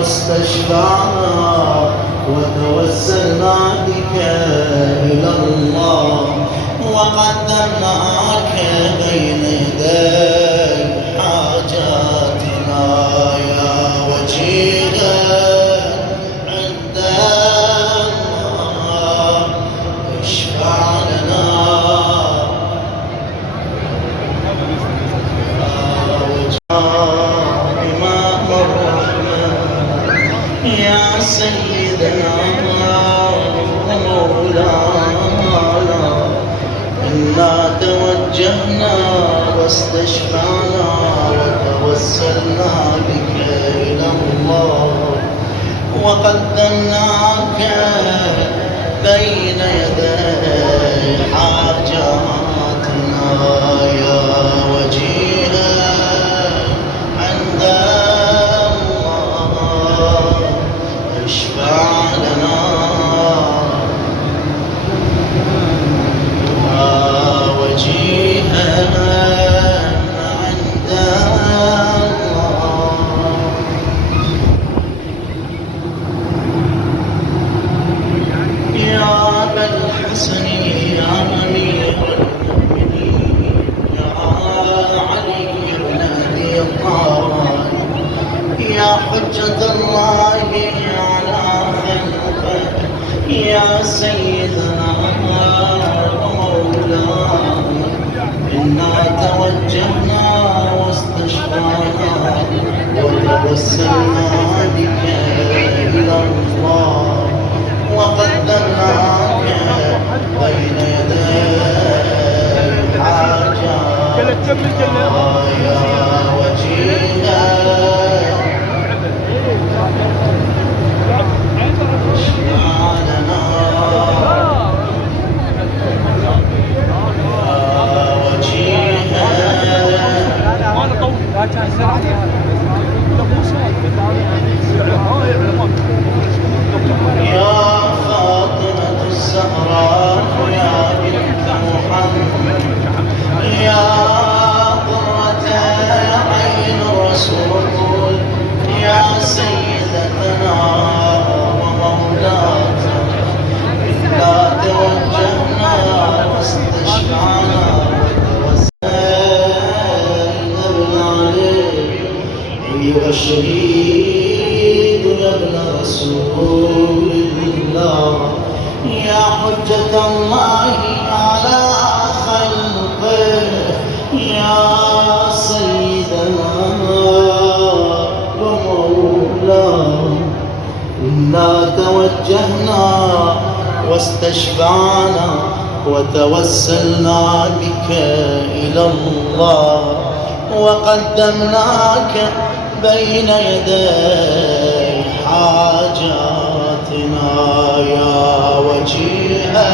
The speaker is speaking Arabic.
واستشفعنا وتوسلنا بك إلى الله وقدمناك بين يدي حاجاتنا يا وجيها عند الله اشفع لنا إمام الرحمة يا سيدنا ومولانا إنا توجهنا واستشفعنا وتوسلنا بك إلى الله وقدمناك بين يدي حاجاتنا يا وجيها عند الله اشفع لنا وجيها عند الله. يا أبا الحسن يا أمير المؤمنين يا علي بن أبي طالب يا حجة الله على خلقه يا سيدنا ومولانا إنا توجهنا واستشفعنا وتوسلنا بك إلى الله وقدمناك بين يدي حاجاتنا يا وجيها اشفع لنا يا فاطمة الزهراء يا بنت محمد يا قرة عين الرسول يا سيدتنا ومولاتنا إنا توجهنا واستشفعنا أيها الشهيد يا ابن رسول الله يا حجة الله على خلقه يا سيدنا ومولانا إنا توجهنا واستشفعنا وتوسلنا بك إلى الله وقدمناك بين يدي حاجاتنا يا وجيها